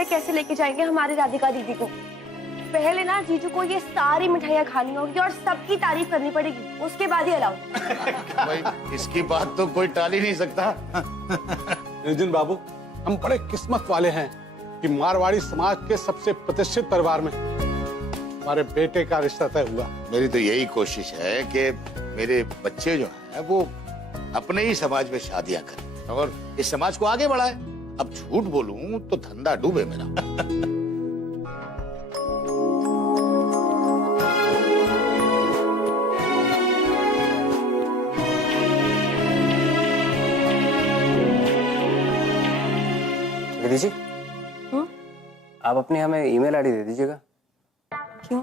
से कैसे लेके जाएंगे हमारी राधिका दीदी को। पहले ना जीजू को ये सारी मिठाइयाँ खानी होगी और सबकी तारीफ करनी पड़ेगी, उसके बाद ही अलाउ। भाई इसकी बात तो कोई टाल ही नहीं सकता। निरंजन बाबू, हम बड़े किस्मत वाले हैं कि मारवाड़ी समाज के सबसे प्रतिष्ठित परिवार में हमारे बेटे का रिश्ता तय हुआ। मेरी तो यही कोशिश है कि मेरे बच्चे जो हैं वो अपने ही समाज में शादियां करें और इस समाज को आगे बढ़ाए। अब झूठ बोलूं तो धंधा डूबे मेरा। दीदी जी, आप अपने हमें ईमेल आईडी दे दीजिएगा। क्यों?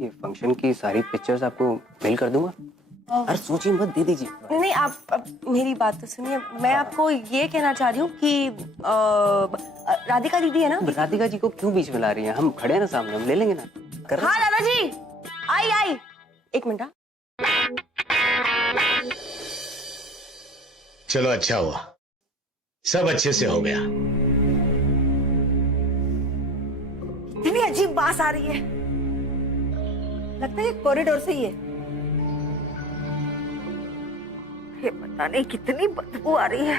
ये फंक्शन की सारी पिक्चर्स आपको मेल कर दूंगा। अरे सोचिए मत, दे दीजिए। नहीं नहीं, आप मेरी बात तो सुनिए। मैं आपको ये कहना चाह रही हूँ कि राधिका दीदी है ना। राधिका जी को क्यों बीच में ला रही हैं? हम खड़े हैं ना सामने, हम ले लेंगे ना। हाँ दादाजी, आई। एक मिनट। चलो अच्छा हुआ, सब अच्छे से हो गया। इतनी अजीब बात आ रही है, लगता है कॉरिडोर से ही है। ये पता नहीं कितनी बदबू आ रही है।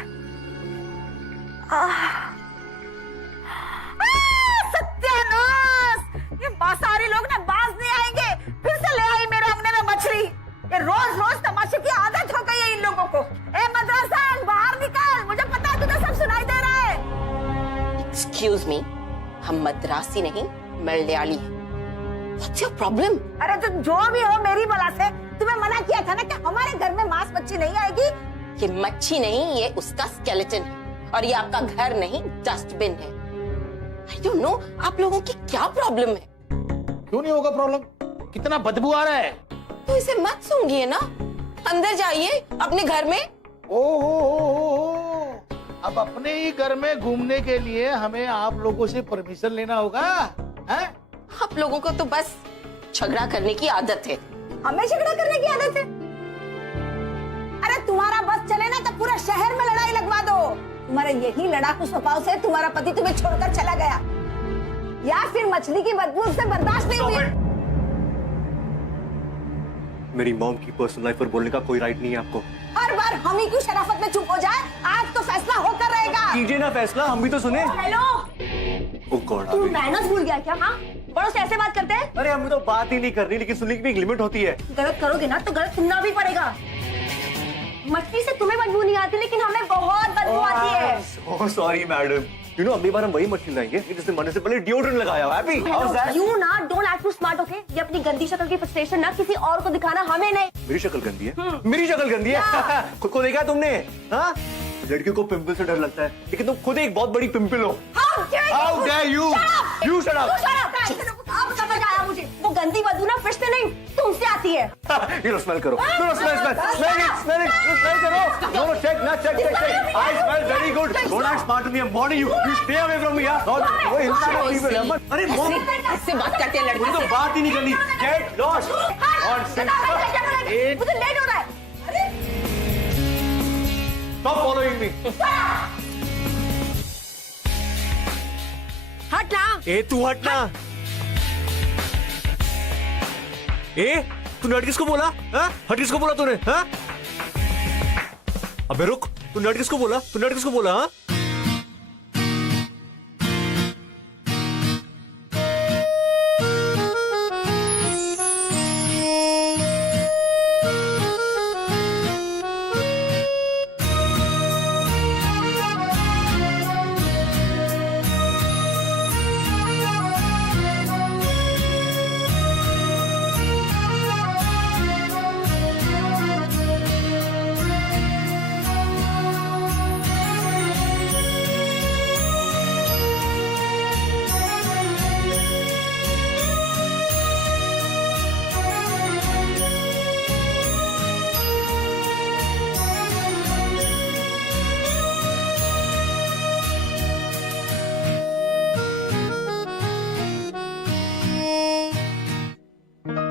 सत्यानाश! ये मांसाहारी लोग ना बाज नहीं आएंगे। फिर से ले आई मेरे अंगने में मछली। ये रोज रोज तमाशे की आदत हो गई है इन लोगों को। ए मद्रासन, बाहर निकल, मुझे पता है तुझे सब सुनाई दे रहा है। एक्सक्यूज मी, हम मद्रासी नहीं मलयाली हैं। What's your problem? अरे तो जो भी हो, मेरी बला से तुम्हें मना किया था ना कि हमारे घर में मांस मच्छी नहीं आएगी। ये मच्छी नहीं, ये उसका स्केलेटन है और ये आपका घर नहीं डस्टबिन है। I don't know, आप लोगों की क्या प्रॉब्लम है? क्यों नहीं होगा प्रॉब्लम? कितना बदबू आ रहा है। तो इसे मत सूंघिए ना, अंदर जाइए अपने घर में। ओहो, अब अपने ही घर में घूमने के लिए हमें आप लोगों से परमिशन लेना होगा, हैं? आप लोगों को तो बस झगड़ा करने की आदत है। हमें झगड़ा करने की आदत है? अरे तुम्हारा बस चले ना तो पूरा शहर में लड़ाई लगवा दो। तुम्हारे यही लड़ाकू स्वभाव से तुम्हारा पति तुम्हें छोड़कर चला गया, या फिर मछली की बदबू उससे बर्दाश्त नहीं हुई। मेरी मॉम की पर्सनल लाइफ पर बोलने का कोई राइट नहीं है आपको। हर बार हम ही क्यों शराफत में चुप हो जाए? आज तो फैसला होकर रहेगा। कीजिए ना फैसला, हम भी तो सुने। हेलो, ओह गॉड, तू मैनर्स भूल गया क्या? हाँ, बड़ों से ऐसे बात करते हैं? अरे हमें तो बात ही नहीं करनी, लेकिन सुनने की भी एक लिमिट होती है। गलत करोगे ना तो गलत सुनना भी पड़ेगा। मछली से तुम्हें बदबू नहीं आती, लेकिन हमें बहुत बदबू आती है। Oh sorry madam, you know अगली बार हम वही मछली लाएंगे जिसने मरने से पहले डिओड्रेंट लगाया हुआ है। यू ना don't act too smart, okay? ये अपनी गंदी शक्ल की फ्रस्ट्रेशन ना किसी और को दिखाना, हमें नहीं। मेरी शक्ल गंदी है? मेरी शक्ल गंदी है? खुद को देखा तुमने? हाँ, लड़कियों को पिंपल से डर लगता है, लेकिन तुम खुद एक बहुत बड़ी पिंपल हो। How dare you? You shut up! अब समझ आया मुझे, वो गंदी बदबू ना फिश से नहीं तुमसे आती है। You know, smell करो। You know, smell करो। No, check, I smell very good. Don't act smart to me. I'm warning you. You stay away from me, यार। वो हिंसा है people। अरे मॉम, ऐसे बात करते हैं लड़के मुझे तो से। बात ही नहीं करनी। Get lost. मुझे लेट हो रहा है। Stop following me. हट ना। ए तू हटना। ए तूने हट किसको बोला? हाँ? हट किसको बोला तूने? हाँ? अबे रुक, तूने हट किसको बोला? तूने हट किसको बोला? हाँ?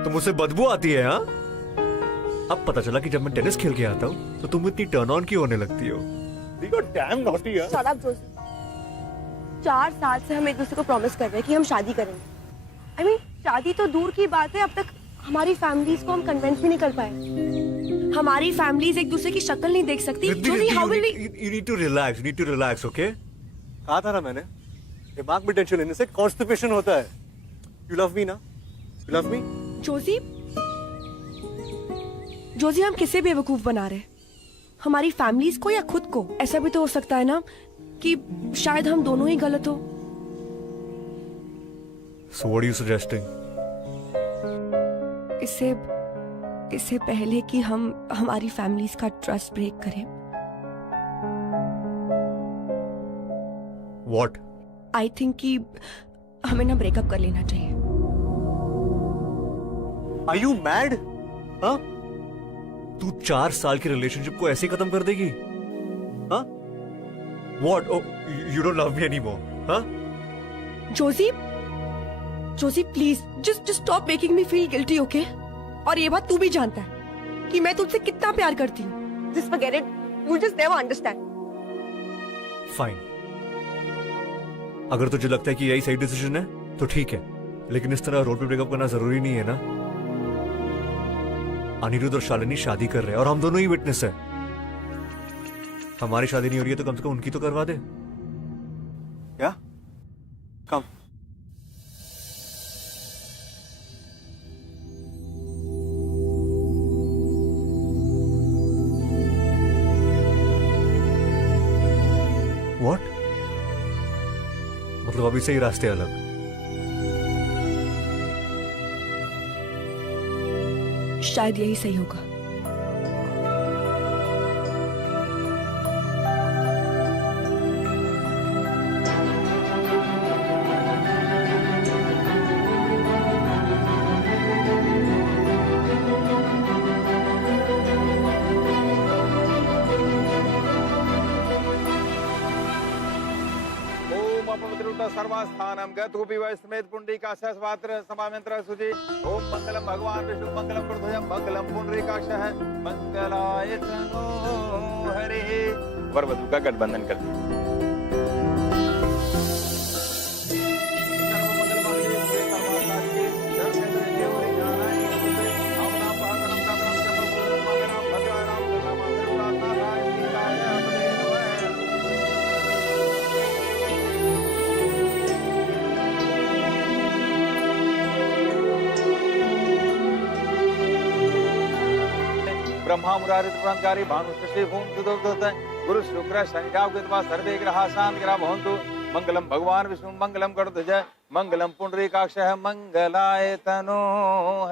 तो मुझसे बदबू आती है? हाँ, अब पता चला कि जब मैं टेनिस खेल के आता हूँ तो तुम इतनी टर्न ऑन क्यों होने लगती हो? Shut up, Josie. 4 साल से हम एक दूसरे को प्रॉमिस कर रहे हैं कि हम शादी करेंगे। I mean, शादी तो दूर की बात है, अब तक हमारी फैमिलीज को हम कन्विंस भी नहीं कर पाए। हमारी फैमिलीज एक दूसरे की शक्ल नहीं देख सकती। how will we... You need to relax. You need to relax, okay? कहा था ना मैंने, दिमाग में टेंशन लेने से कॉन्स्टिपेशन होता है। You love me ना? You love me? Joji, Joji हम किसे बेवकूफ बना रहे हैं? हमारी फैमिलीज को या खुद को? ऐसा भी तो हो सकता है ना कि शायद हम दोनों ही गलत हो। So what are you suggesting? इससे पहले कि हम हमारी फैमिलीज का ट्रस्ट ब्रेक करें, What? आई थिंक कि हमें ना ब्रेकअप कर लेना चाहिए। Are you mad? हाँ? तू 4 साल की रिलेशनशिप को ऐसे खत्म कर देगी? हाँ? What? Oh, you don't love me anymore? हाँ? Joji please just stop making me feel guilty, okay? और ये बात तू भी जानता है कि मैं तुझसे कितना प्यार करती हूँ। Just forget it. You'll just never understand. Fine. अगर तुझे लगता है कि यही सही डिसीजन है तो ठीक है, लेकिन इस तरह रोड पे ब्रेकअप करना जरूरी नहीं है ना। अनिरुद्ध और शालिनी शादी कर रहे हैं और हम दोनों ही विटनेस है। हमारी शादी नहीं हो रही है तो कम से कम उनकी तो करवा दे। क्या? कम। What? मतलब अभी से ही रास्ते अलग। शायद यही सही होगा। सर्वस्थानम गतुपि वैस्मेत पुंडरीकाक्षः स्वात्र समामंत्र सुजि। ओम मंगलम भगवान विष्णु मंगलम प्रध्वज मंगलम पुंडरीकाक्षः मंगलाय तनो हरे। वर वधु का गठबंधन कर दिया। ब्रह्मा मुरारी त्रिपुरांतकारी भानु शशि भूम सुदोदत गुरु शुक्र शनि राहु केतु सर्वे ग्रहा शांत ग्रह भवन्तु। मंगलम भगवान विष्णु मंगलम गरुड़ध्वज मंगलम पुंडरीकाक्षः मंगलाय तनो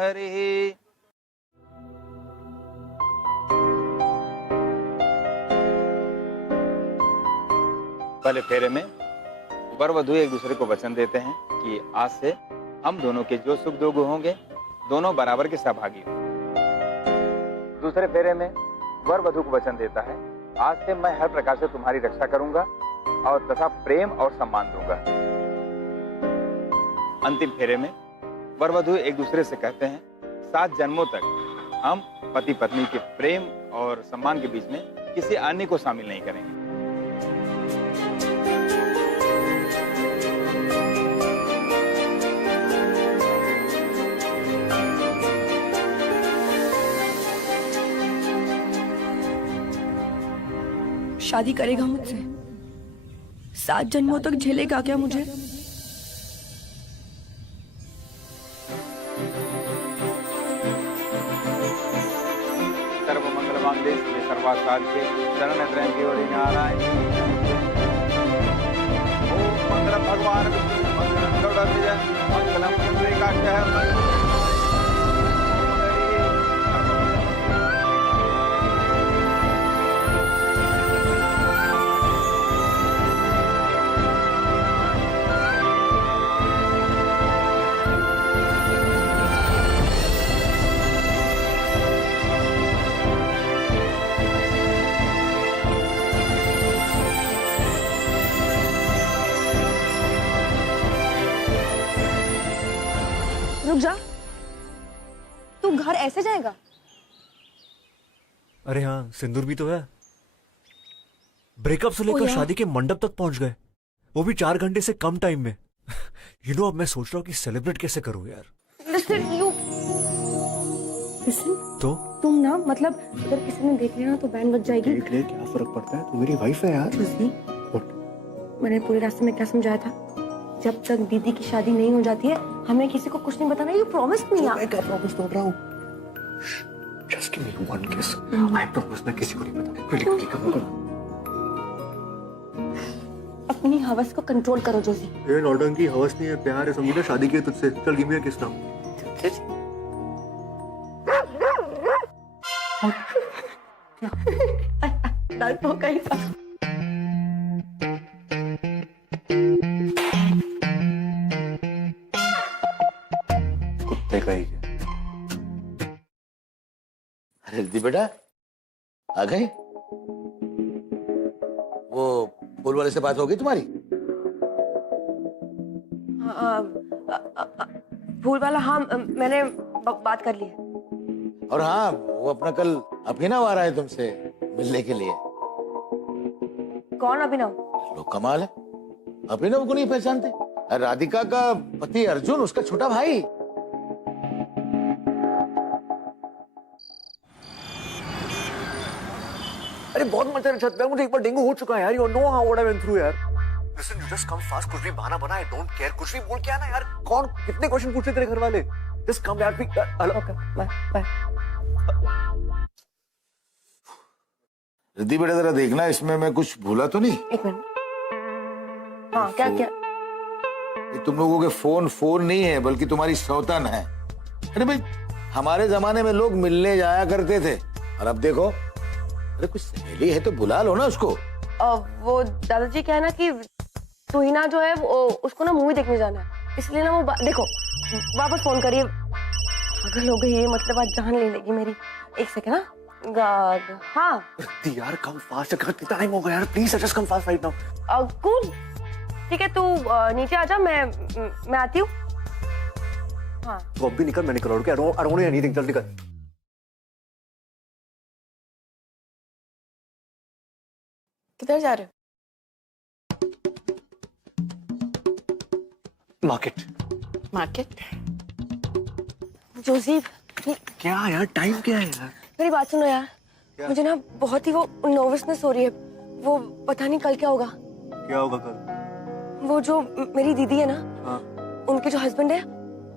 हरि। पहले फेरे में वर वधु एक दूसरे को वचन देते हैं कि आज से हम दोनों के जो सुख दुख होंगे दोनों बराबर के सहभागी होंगे। दूसरे फेरे में वर वधु को वचन देता है, आज से मैं हर प्रकार से तुम्हारी रक्षा करूंगा और तथा प्रेम और सम्मान दूंगा। अंतिम फेरे में वर वधु एक दूसरे से कहते हैं, 7 जन्मों तक हम पति पत्नी के प्रेम और सम्मान के बीच में किसी अन्य को शामिल नहीं करेंगे। शादी करेगा मुझसे? 7 जन्मों तक झेलेगा क्या मुझे? सर्व मंगल मांगल्ये शिवे सर्वार्थसाधिके शरण्ये त्र्यंबके गौरी नारायणी। ओम मंगलम भगवान विष्णु मंगलम गरुड़ध्वज मंगलम पुंडरीकाक्षः रुक जा, तू घर ऐसे जाएगा? अरे हाँ, सिंदूर भी तो है। ब्रेकअप से लेकर शादी के मंडप तक पहुंच गए। वो भी 4 घंटे से कम टाइम में। अब मैं सोच रहा हूँ कि सेलिब्रेट कैसे करूँ यार। लिसन तो तुम ना मतलब अगर किसी ने देख लिया ना तो बैंड बज जाएगी। देख ले, क्या फर्क पड़ता है, तू मेरी वाइफ है यार। जोशी, मैंने पूरे रास्ते में क्या समझाया था, जब तक दीदी की शादी नहीं हो जाती है हमें किसी को कुछ नहीं बताना। यू प्रॉमिस मी यार। मैं क्या प्रॉमिस तोड़ रहा हूँ? जस्ट गिव मी वन किस। आई प्रॉमिस मैं किसी को नहीं बताऊंगा। क्विकली कम करो। अपनी हवस को कंट्रोल करो जोशी। ये नौटंकी हवस नहीं है, प्यार है, समझी ना? शादी की है तुझसे। चल गिव मी अ किस नाउ। कुत्ते का ही है। अरे रिद्धि बेटा आ गए? वो फूल वाले से बात हो गई तुम्हारी? फूल वाला, हाँ मैंने बात कर ली है। और हाँ, वो अपना कल अभिनव आ रहा है तुमसे मिलने के लिए। कौन अभिनव? लोग कमाल है, अभिनव को नहीं पहचानते? राधिका का पति अर्जुन, उसका छोटा भाई। अरे बहुत मजा है छत पे, मुझे एक बार डेंगू हो चुका है यार। You know how what I went through यार। Listen, you just come fast. कुछ भी बहाना बना, आई डोंट केयर। कुछ भी बोल के आना यार। कौन कितने क्वेश्चन पूछते तेरे घर वाले? जस्ट कम यार। Okay bye. रिद्धि बेटा जरा देखना इसमें मैं कुछ भूला तो नहीं? एक मिनट। हाँ क्या? ये तुम लोगों के फोन नहीं है बल्कि तुम्हारी सौतन है। अरे भाई, हमारे जमाने में लोग मिलने जाया करते थे और अब देखो, अरे कुछ सहेली है तो बुला लो ना उसको। वो दादाजी क्या है ना कि तुहिना जो है उसको ना मूवी देखने जाना है, इसलिए ना वो देखो वापस फोन करिए। पागल हो गई है, मतलब आज जान ले लेगी मेरी। एक सेकंड ना। हाँ यार कम फास्ट। कितना टाइम हो गया यार? Please just come fast right now. Cool, ठीक है तू नीचे आ जा, मैं आती हूँ। हाँ तो अब भी निकल, मैं निकल रहा हूँ। आई डोंट नीड एनीथिंग, जल्दी कर। किधर जा रहे हो? मार्केट? जोसेफ क्या यार, टाइम क्या है यार? मेरी बात सुनो यार। मुझे ना बहुत ही वो नर्वसनेस हो रही है। वो पता नहीं कल क्या होगा। क्या होगा कल? वो जो मेरी दीदी है ना, हाँ। उनके जो हस्बैंड है,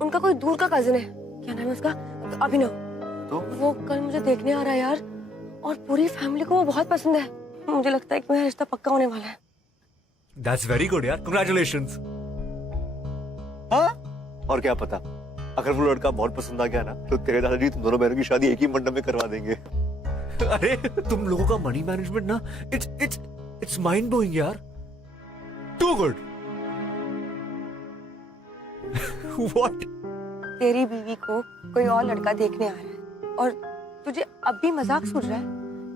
उनका कोई दूर का कजिन है। क्या नाम है उसका? अभिनव। तो वो कल मुझे देखने आ रहा है यार, और पूरी फैमिली को वो बहुत पसंद है। मुझे लगता है कि मेरा रिश्ता पक्का होने वाला है। दैट्स वेरी गुड यार, कांग्रेचुलेशंस। हाँ? और क्या पता, अगर वो लड़का बहुत पसंद आ गया ना तो तेरे दादाजी तुम दोनों बहनों की शादी एक ही मंडप में करवा देंगे। अरे तुम लोगों का मनी मैनेजमेंट ना, इट्स माइंड ब्लोइंग यार। Too good. व्हाट? तेरी बीवी को कोई और लड़का देखने आ रहा है और तुझे अब भी मजाक सूझ रहा है?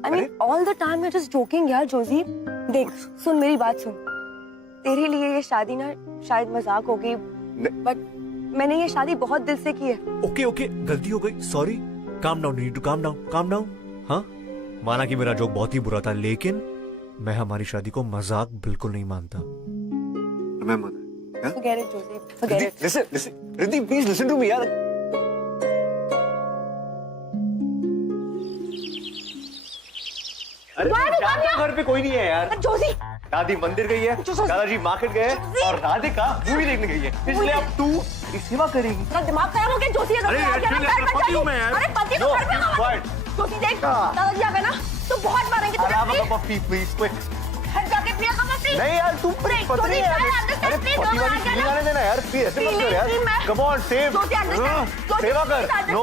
I mean all the time you just joking यार। जोजी देख, सुन मेरी बात सुन। तेरे लिए ये शादी ना शायद मजाक होगी, बट मैंने ये शादी बहुत दिल से की है। ओके, गलती हो गई, sorry. Calm down, need to calm down. हाँ, माना कि मेरा जोक बहुत ही बुरा था, लेकिन मैं हमारी शादी को मजाक बिल्कुल नहीं मानता। Forget it, Josie. Forget it. Listen, Riddhi, please listen to me यार। अरे घर पे कोई नहीं है यार। जोजी, दादी मंदिर गई है, दादाजी मार्केट गए और राधिका मूवी देखने गई है, इसलिए अब तू सेवा करेगी। तेरा दिमाग खराब हो गया जोशी। अरे पति हूँ मैं यार। अरे पति तो घर में होगा। जोशी देख, दादाजी आ गए ना तो बहुत मारेंगे तुझे। Please quick. घर जाके पिया कमा प्लीज। नहीं यार, तू पति है यार। अरे पति वाली फीलिंग आने देना यार, प्लीज ऐसे मत कर यार। कम ऑन, सेव सेवा कर। नो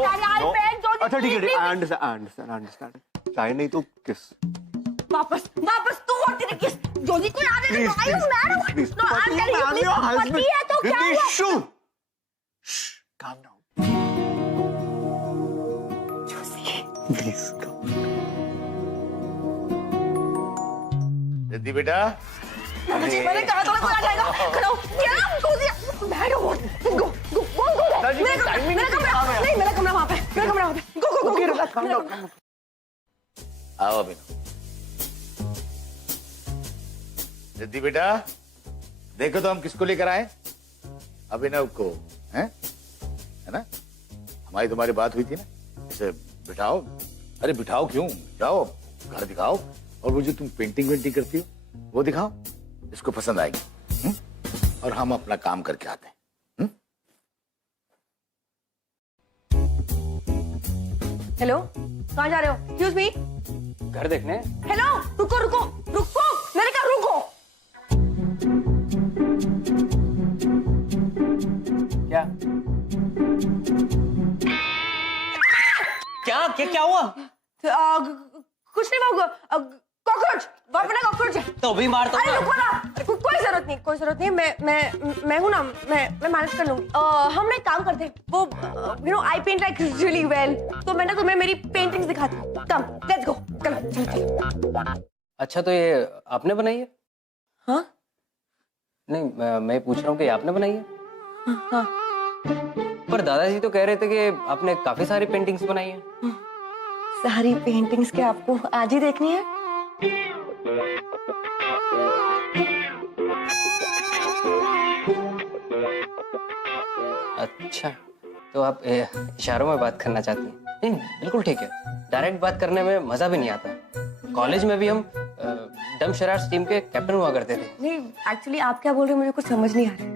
अच्छा ठीक है, आई अंडरस्टैंड। चाहे नहीं तो किस वापस तू और तेरे किस। जोजी को याद है ना, आई हूं मैं। No I tell you please, पति है तो क्या हुआ? Calm down please. रिद्धि बेटा, मैंने कहा था कोई आ जाएगा। खड़ा हो क्या? जोजी बैठ गो मेरा कमरा वहां पे। गो आओ अभिनव। रिद्धि बेटा, देखो तो हम किसको लेकर आए? अभिनव को, है ना? हमारी तुम्हारी बात हुई थी ना, इसे बिठाओ। अरे बिठाओ क्यों, जाओ घर दिखाओ, और वो जो तुम पेंटिंग वेंटिंग करती हो वो दिखाओ, इसको पसंद आएगी। और हम अपना काम करके आते हैं। हेलो, कहाँ जा रहे हो? Excuse me. घर देखने। हेलो, रुको रुको रुको, मैंने कहा रुको। क्या क्या क्या क्या हुआ? कुछ नहीं होगा, कॉकरोच, वरना कॉकरोच है। तो भी मारता हूँ अरे ना। रुको ना, कोई जरूरत नहीं, मैं हूँ ना, मैं मैनेज कर लूंगी। हम ना एक काम करते हैं, वो you know I paint like really well, तो मैं ना तुम्हें मेरी पेंटिंग्स दिखाती हूँ। कम, लेट्स गो, कम चलो। अच्छा, तो ये आपने बनाई है? हाँ नहीं, मैं पूछ रहा हूँ कि आपने बनाई है? हाँ। पर दादाजी तो कह रहे थे कि आपने काफी सारी पेंटिंग्स बनाई है। सारी पेंटिंग्स क्या आपको आज ही देखनी है? अच्छा, तो आप इशारों में बात करना चाहती हैं? नहीं, बिल्कुल ठीक है। डायरेक्ट बात करने में मजा भी नहीं आता। कॉलेज में भी हम डम शरारत टीम के कैप्टन हुआ करते थे। नहीं, एक्चुअली आप क्या बोल रहे हो मुझे कुछ समझ नहीं आ रहा है।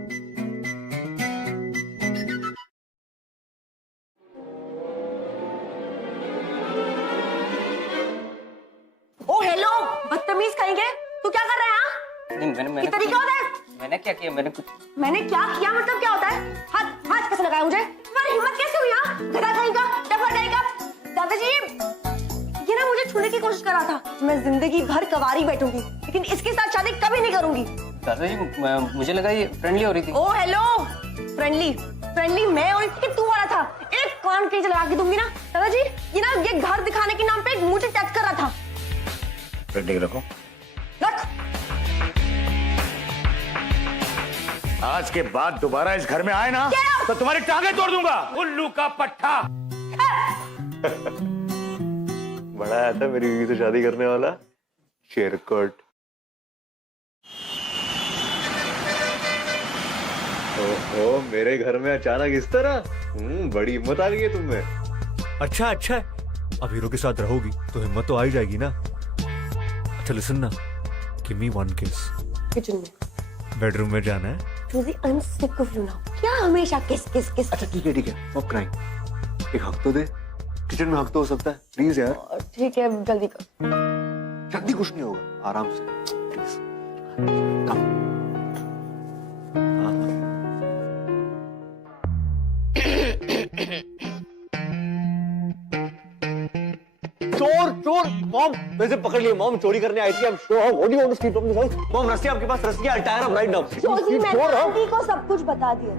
ओ हेलो, बदतमीज कहेंगे, तू क्या कर रहा है? हाँ? नहीं, मैंने तरीका होता है? मैंने क्या किया? मैंने क्या किया मतलब क्या होता है? हाथ हाथ कैसे लगाया मुझे? तुम्हारी हिम्मत कैसे हुई? हाँ, गधा कहेगा, डफर कहेगा। दादाजी, ये ना मुझे छूने की कोशिश कर रहा था। मैं जिंदगी भर कवारी बैठूंगी, लेकिन इसके साथ शादी कभी नहीं करूंगी। दादाजी, मुझे लगा ये फ्रेंडली हो रही थी। ओ हेलो, फ्रेंडली मैं और कि तू हो रहा था। एक कान के लगा के दूंगी ना दादाजी। ये घर दिखाने के नाम पे मुझे टैक्स कर रहा था। पेंटिंग रखो। रख। आज के बाद दोबारा इस घर में आए ना तो तुम्हारी टांगे तोड़ दूंगा, उल्लू का पट्टा। बड़ा आया था मेरी बीवी से शादी करने वाला शेरकोट। ओहो, मेरे घर में अचानक इस तरह? बड़ी हिम्मत आ गई है तुम्हें। अच्छा है, अब हीरो के साथ रहोगी तो हिम्मत तो आ ही जाएगी ना। अच्छा लिसन ना, गिव मी वन किस। किचन में, बेडरूम में जाना है। Josie, I'm sick of you now. क्या हमेशा किस। अच्छा ठीक है, स्टॉप क्राइंग। एक हक तो दे, किचन में हक तो हो सकता है, प्लीज यार। ठीक है, जल्दी कर। जल्दी कुछ नहीं होगा, आराम से प्लीज। कम। चोर मॉम, वैसे पकड़ लिए। मॉम चोरी करने आई थी। I'm sure. What do you want to steal from this house? Mom, रस्सी आपके पास, रस्सी। I'll tie her up right now. Josie, मैंने आंटी को सब कुछ बता दिया।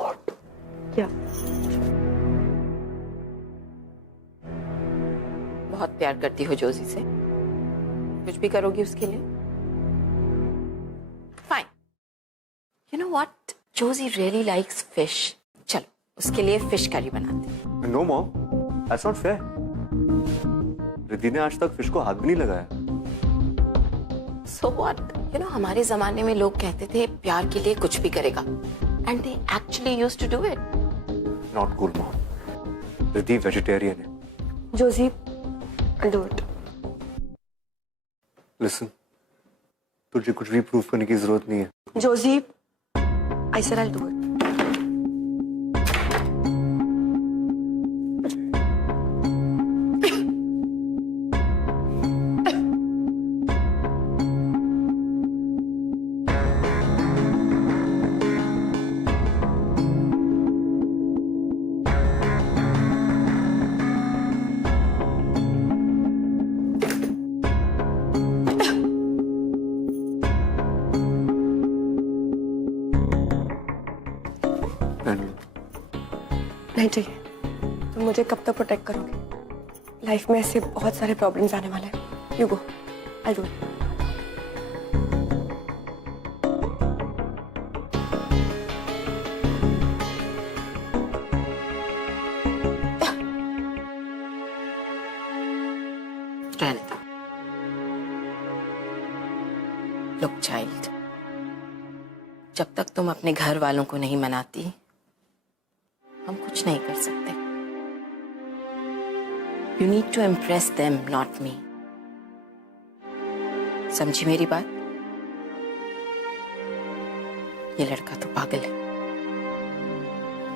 What? क्या? बहुत प्यार करती हो जोजी से, कुछ भी करोगी उसके लिए? Fine. You know what, Joji really likes fish. चलो उसके लिए फिश करी बनाते हैं। No mom, that's not fair. Riddhi ने आज तक फिश को हाथ भी नहीं लगाया। So what? You know, हमारे जमाने में लोग कहते थे प्यार के लिए कुछ भी करेगा, and they actually used to do it. Not cool mom. Riddhi vegetarian है। Josie, I'll do it. Listen, तुझे कुछ भी प्रूव करने की जरूरत नहीं है। Josie, I said I'll do it. नहीं चाहिए। तुम मुझे कब तक प्रोटेक्ट करोगे? लाइफ में ऐसे बहुत सारे प्रॉब्लम्स आने वाले हैं। You go, I do it. रहने दो। Look, child, जब तक तुम अपने घर वालों को नहीं मनाती हम कुछ नहीं कर सकते। You need to impress them, not me. समझी मेरी बात? ये लड़का तो पागल है,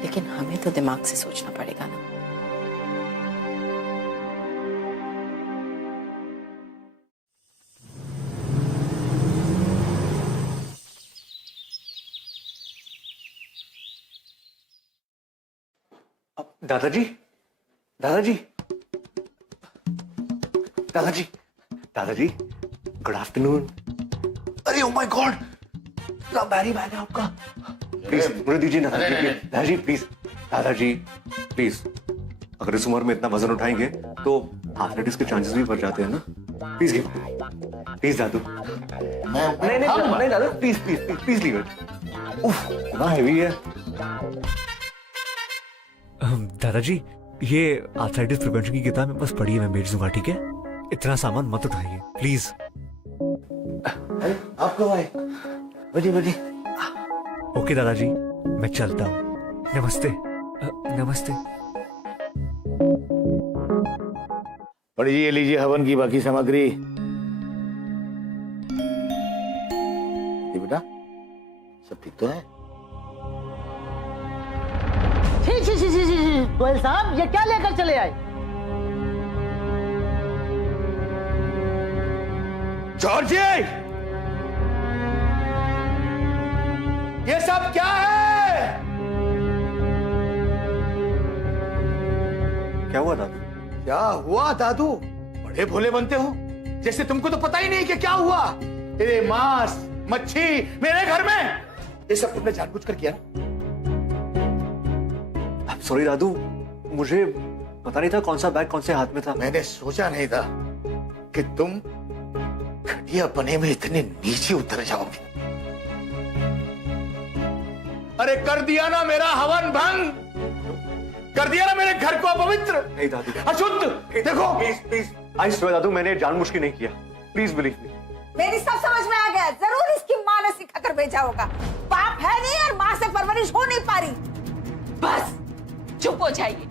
लेकिन हमें तो दिमाग से सोचना पड़ेगा ना। दादाजी, दादाजी, दादाजी, दादाजी, गुड आफ्टरनून। अरे ओ माय गॉड, बैरी बैग है आपका। प्लीज मुझे दीजिए ना दादाजी, प्लीज दादाजी, प्लीज। अगर इस उम्र में इतना वजन उठाएंगे तो आर्थराइटिस के चांसेस भी बढ़ जाते हैं ना। प्लीज गिव, प्लीज दादू। नहीं नहीं दादू, please please please please leave it. उफ, इतना हैवी है। दादाजी, ये आर्थराइटिस प्रिवेंशन की किताब में बस पढ़ी है, मैं भेज दूंगा, ठीक है? इतना सामान मत उठाइए प्लीज। आप कब आए? बड़ी बड़ी। ओके दादाजी, मैं चलता हूँ। नमस्ते। नमस्ते। पंडित जी, ये लीजिए हवन की बाकी सामग्री। ये बेटा सब ठीक तो है? गोयल साहब, ये क्या लेकर चले आए? जॉर्जी, ये सब क्या है? क्या हुआ दादू? क्या हुआ दादू? बड़े भोले बनते हो, जैसे तुमको तो पता ही नहीं कि क्या हुआ। तेरे मांस मच्छी मेरे घर में, ये सब तुमने जानबूझकर किया ना? सॉरी दादू, मुझे पता नहीं था कौन सा बैग कौन से हाथ में था। मैंने सोचा नहीं था कि तुम घटिया बने में इतने नीचे उतर जाओगे। अरे कर दिया ना मेरा हवन भंग, कर दिया ना मेरे घर को अपवित्र। नहीं दादू, अशुद्ध। देखो प्लीज प्लीज, आई स्वेयर दादू, मैंने जानबूझ के नहीं किया। Please believe me. मेरी सब समझ में आ गया। जरूर इसकी माँ ने सिखाकर भेजा होगा। बाप है नहीं और माँ से परवरिश हो नहीं पा रही। बस चुप हो जाइए।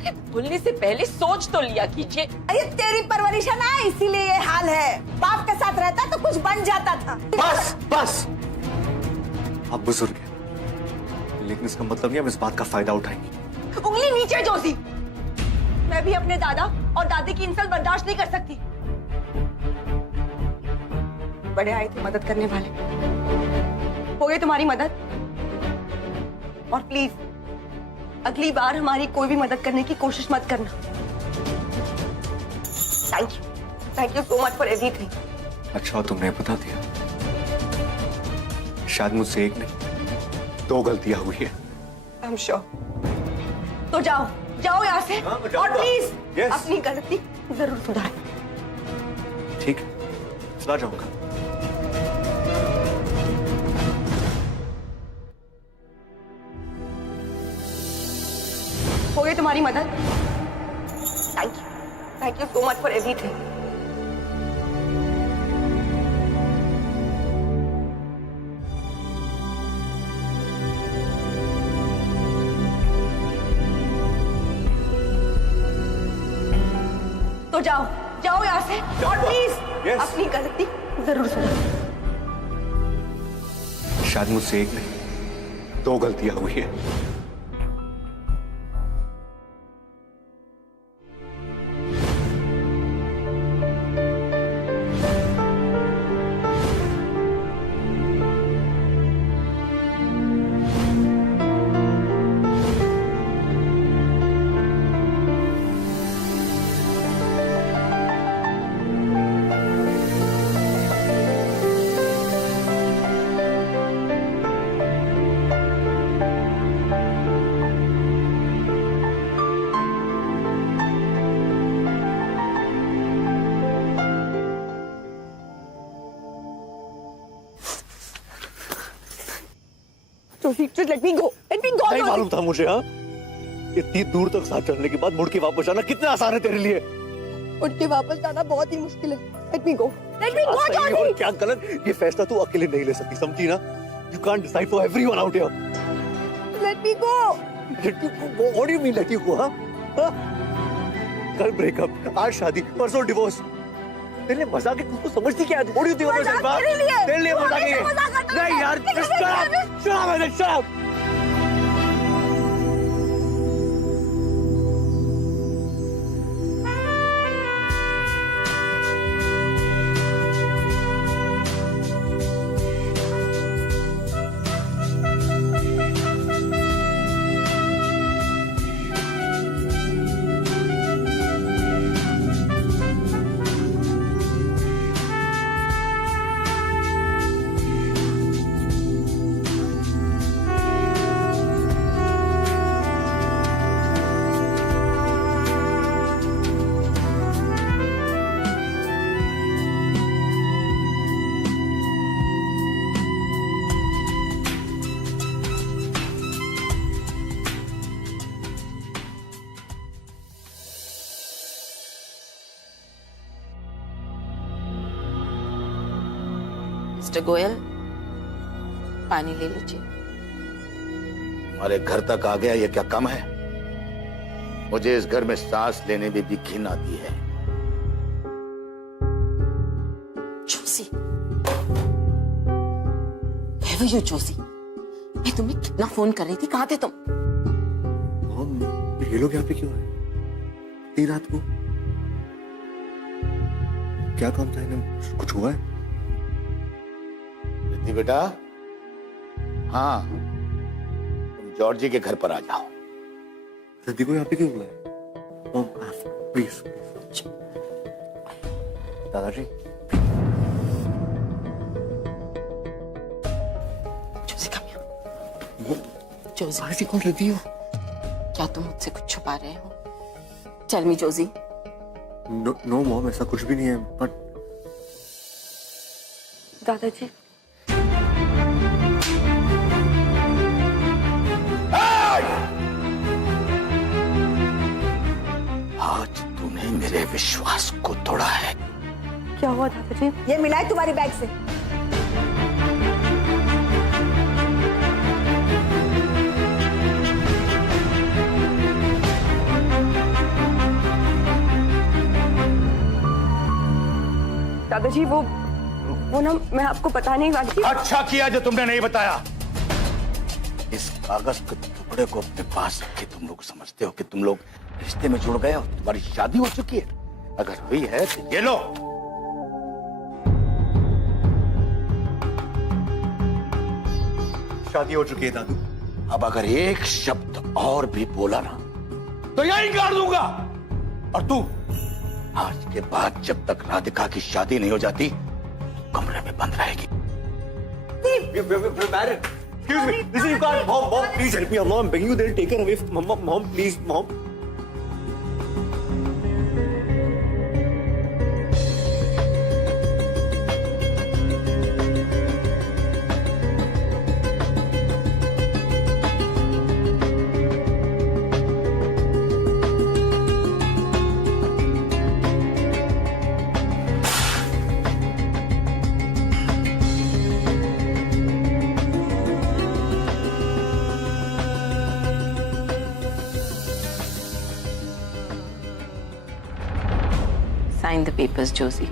अरे बोलने से पहले सोच तो लिया कीजिए। अरे तेरी परवरिश है ना, इसीलिए ये हाल है। बाप के साथ रहता तो कुछ बन जाता था। बस बस, आप बुजुर्ग हैं, लेकिन इसका मतलब नहीं आप इस बात का फायदा उठाएंगे। उंगली नीचे जोशी। मैं भी अपने दादा और दादी की इंसल्ट बर्दाश्त नहीं कर सकती। बड़े आए थे मदद करने वाले, हो गई तुम्हारी मदद। और प्लीज अगली बार हमारी कोई भी मदद करने की कोशिश मत करना। Thank you so much for everything. अच्छा तुमने बता दिया। शायद मुझसे एक नहीं, दो गलतियां हुई है। I am sure. तो जाओ जाओ यहाँ से, हाँ, और प्लीज Yes. अपनी गलती जरूर सुधारें। ठीक है, चला जाऊंगा। हो गई तुम्हारी मदद। Thank you so much for everything. तो जाओ जाओ यहाँ से, और प्लीज Yes. अपनी गलती जरूर सुधारें। शायद मुझसे एक नहीं, दो गलतियां हुई है। Just let me go. Let me go. नहीं मालूम था मुझे। हाँ, इतनी दूर तक साथ चलने के बाद मुड़ के वापस आना कितना आसान है तेरे लिए। उठ के वापस जाना बहुत ही मुश्किल है। Let me go. Let me go, सही और Jyoti. क्या गलत, ये फैसला तू अकेले नहीं ले सकती, समझी ना? You can't decide for everyone out here. Let me go. Let you go? What do you mean let you go? Huh? कल ब्रेकअप, आज शादी, परसों डिवोर्स। तेरे लिए मजाक है, तू समझती क्या है? What do you think of yourself? तेरे लिए मजाक है ये? नहीं यार, just shut up, shut up, shut up. Mister Goyal, पानी ले लीजिए। हमारे घर तक आ गया, ये क्या कम है? मुझे इस घर में सांस लेने में भी घिन आती है। Joshi, Where were you, Joshi? मैं तुम्हें कितना फोन कर रही थी, कहाँ थे तुम? मॉम, ये लोग यहाँ पे क्यों आए? इतनी रात को? क्या काम था इन्हें? कुछ हुआ है? रिद्धि बेटा, हाँ, तुम जॉर्जी के घर पर आ जाओ। रिद्धि को यहाँ पे क्यों बुलाया? Mom, please. दादाजी। Joshi, come here. जोशी, दादाजी कौन रिद्धि हो? क्या तुम मुझसे कुछ छुपा रहे हो? Tell me, Joshi. No mom, ऐसा कुछ भी नहीं है, बट दादाजी, आज तूने मेरे विश्वास को तोड़ा है। क्या हुआ दादाजी? ये मिला है तुम्हारी बैग से। दादाजी वो ना मैं आपको बताने वाली थी। अच्छा किया जो तुमने नहीं बताया। इस कागज के टुकड़े को अपने पास रखे तुम लोग समझते हो कि तुम लोग रिश्ते में जुड़ गए हो, तुम्हारी शादी हो चुकी है। अगर हुई है तो ये लो। शादी हो चुकी है दादू। अब अगर एक शब्द और भी बोला ना तो यहीं गाड़ दूंगा। और तू आज के बाद जब तक राधिका की शादी नहीं हो जाती तो कमरे में बंद रहेगी। Excuse me, listen, you can't. Mom, please help me. I'm begging you. They'll take her away. Mom, please, mom. Sign the papers, Joshi.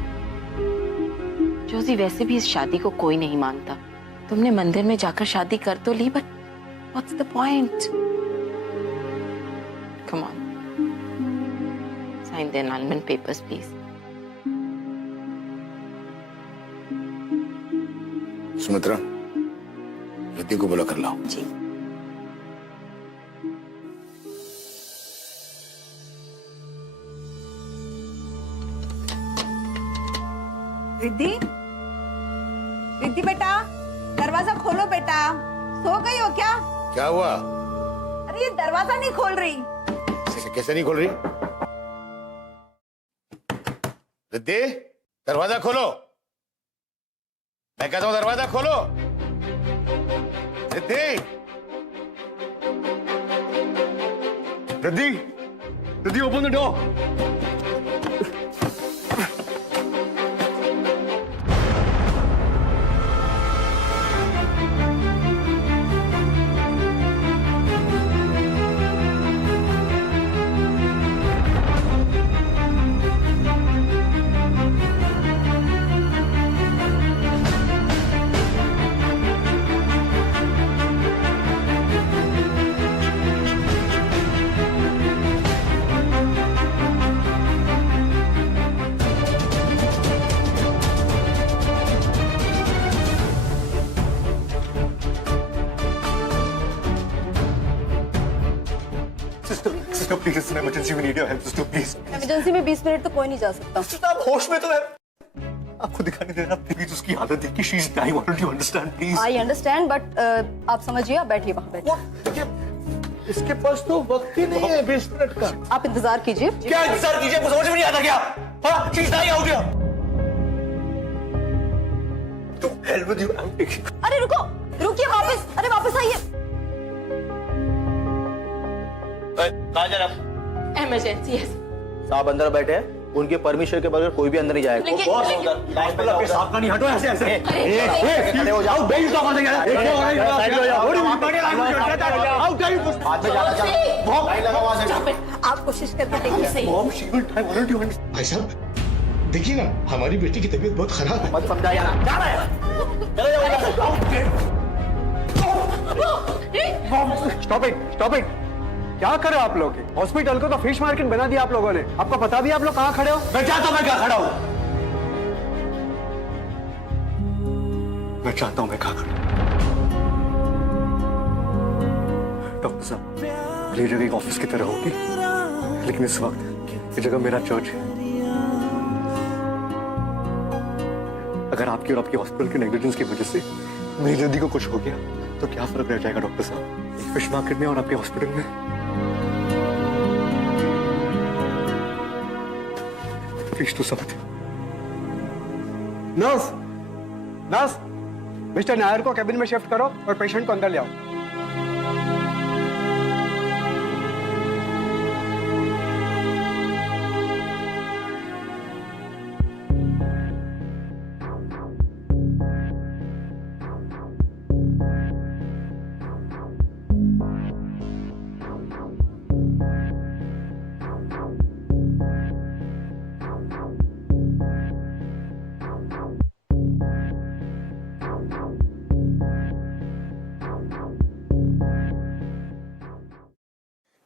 Joshi, वैसे भी इस शादी को कोई नहीं मानता। तुमने मंदिर में जाकर शादी कर तो ली, but what's the point? Come on, sign the annulment papers please. Sumitra, Riddhi को बुला कर लाओ। जी। रिद्धि, रिद्धि बेटा, दरवाजा खोलो बेटा। सो गई हो क्या? क्या हुआ? अरे ये दरवाजा नहीं खोल रही। कैसे नहीं खोल रही? रिद्धि, दरवाजा खोलो। मैं कहता हूं दरवाजा खोलो। Riddhi, Riddhi, Riddhi, open the door. Please it's an emergency, we need your help sister, please. Emergency में 20 मिनट तो कोई नहीं जा सकता। सिस्टर आप होश में तो है, आपको दिखाई नहीं दे रहा? प्लीज उसकी हालत देखिए, she is dying, what do you understand please? I understand but आप समझिए, आप बैठिए वहां बैठिए। इसके पास तो वक्त ही नहीं है 20 मिनट का। आप इंतजार कीजिए। क्या इंतजार कीजिए, आपको समझ में नहीं आता क्या? हाँ, she is dying out here. To hell with you, I am taking. अरे रुको, रुकिए वापस, अरे वापस आइए। कहाँ जा रहे आप? इमरजेंसी है। साहब अंदर बैठे हैं, उनके परमिशन के बगैर कोई भी अंदर नहीं जाएगा। लेकिन- बॉस लेकिन- उधर, लाइन पे जाओ, सावधानी, हटो ऐसे ऐसे। खड़े हो जाओ, बेइज्जत हो जाएगा। साइड हो जाओ। हाथ में जाना चाहिए। लाइन लगा वहां से। आप कोशिश करके देखिए। Mom, she will try, what do you understand? भाई साहब देखिए ना, हमारी बेटी की तबीयत बहुत खराब है। मत समझा यार, जा रहा है। चले जाओ। Stop it. क्या कर रहे हो आप लोग? हॉस्पिटल को तो फिश मार्केट बना दिया आप लोगों ने। आपको पता भी आप लोग कहाँ खड़े हो? मैं जानता हूँ मैं कहाँ खड़ा हूँ। मैं जानता हूँ मैं कहाँ खड़ा हूँ। डॉक्टर साहब, ये जगह एक ऑफिस की तरह होगी, लेकिन इस वक्त ये जगह मेरा चर्च है। अगर आपकी और आपके हॉस्पिटल के नेग्लिजेंस की वजह से मेरी जल्दी को कुछ हो गया तो क्या फर्क रह जाएगा डॉक्टर साहब, फिश मार्केट में और आपके हॉस्पिटल में? प्लीज टू समझ। नर्स, मिस्टर नायर को कैबिन में शिफ्ट करो और पेशेंट को अंदर ले आओ।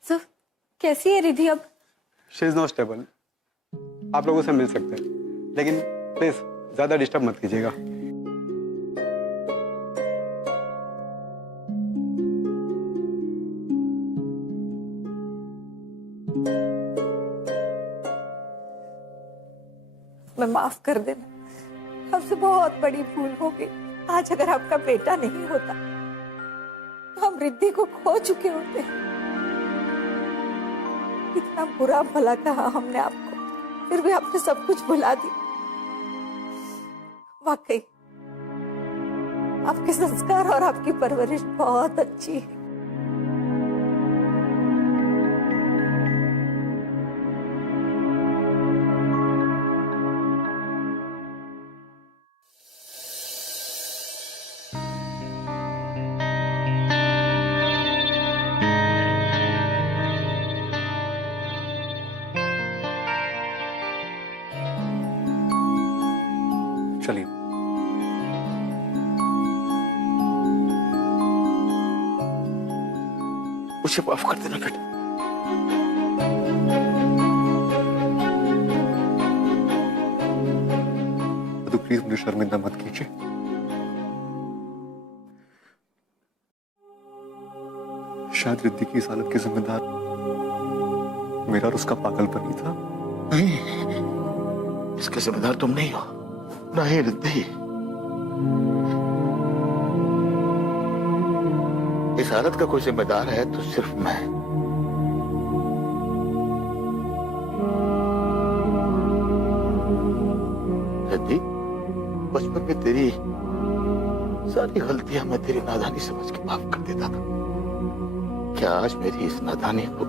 सर, कैसी है रिधि अब? She is not stable. आप लोगों से मिल सकते हैं, लेकिन प्लीज ज्यादा डिस्टर्ब मत कीजिएगा। मैं माफ कर देना, हमसे बहुत बड़ी भूल हो गई। आज अगर आपका बेटा नहीं होता तो हम रिद्धि को खो चुके होते। इतना बुरा भला कहा हमने आपको, फिर भी आपने सब कुछ भुला दिया। वाकई आपके संस्कार और आपकी परवरिश बहुत अच्छी है। चलिए। मुझे माफ कर देना बेटा। तो प्लीज मुझे शर्मिंदा मत कीजिए। शायद रिद्धि की इस हालत के जिम्मेदार मेरा और उसका पागलपन ही था। नहीं, इसके जिम्मेदार तुम नहीं हो, नहीं रिद्धि। इस हालत का कोई जिम्मेदार है तो सिर्फ मैं। रिद्धि, बचपन में तेरी सारी गलतियां मैं तेरी नादानी समझ के माफ कर देता था। क्या आज मेरी इस नादानी को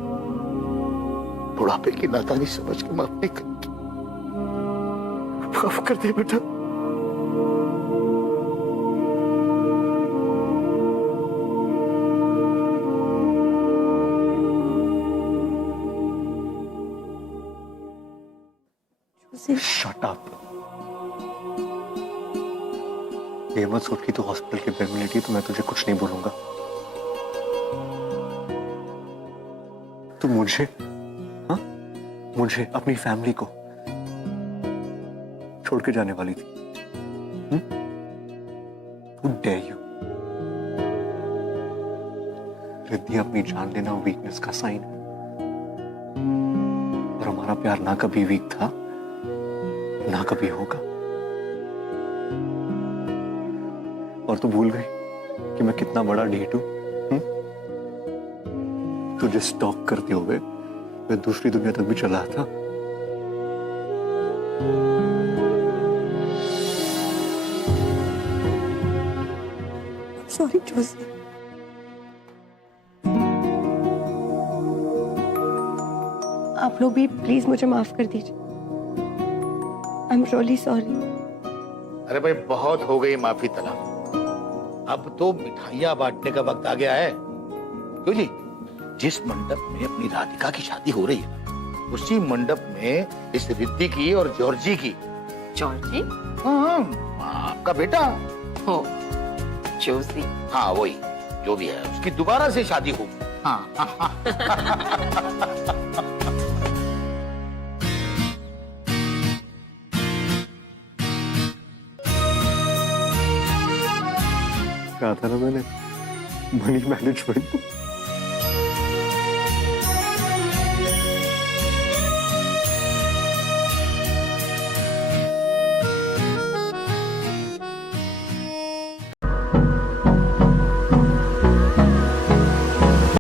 बुढ़ापे की नादानी समझ के माफ नहीं करेगी? माफ कर दे बेटा। Shut up. ये मत सोच कि तू हॉस्पिटल के बेड में लेटी तो मैं तुझे कुछ नहीं बोलूंगा। तू मुझे, हाँ, मुझे अपनी फैमिली को छोड़ के जाने वाली थी। Who dare you? रिद्धि, अपनी जान लेना वीकनेस का साइन है। और हमारा प्यार ना कभी वीक था, ना कभी होगा। और तू भूल गई कि मैं कितना बड़ा ढीठ हूं? तुझे स्टॉक करते हुए मैं दूसरी दुनिया तक भी चला था। सॉरी जोशी। आप लोग भी प्लीज मुझे माफ कर दीजिए। I am really sorry. अरे भाई बहुत हो गई माफी तलब, अब तो मिठाइयां बांटने का वक्त आ गया है। क्यों जी, जिस मंडप में अपनी राधिका की शादी हो रही है उसी मंडप में इस रिद्धि की और जॉर्जी की। जॉर्जी? हाँ, आपका बेटा। हो, जोजी। हाँ वही, जो भी है उसकी दोबारा से शादी होगी। हाँ कहा था ना मैंने, मनी मैनेजमेंट।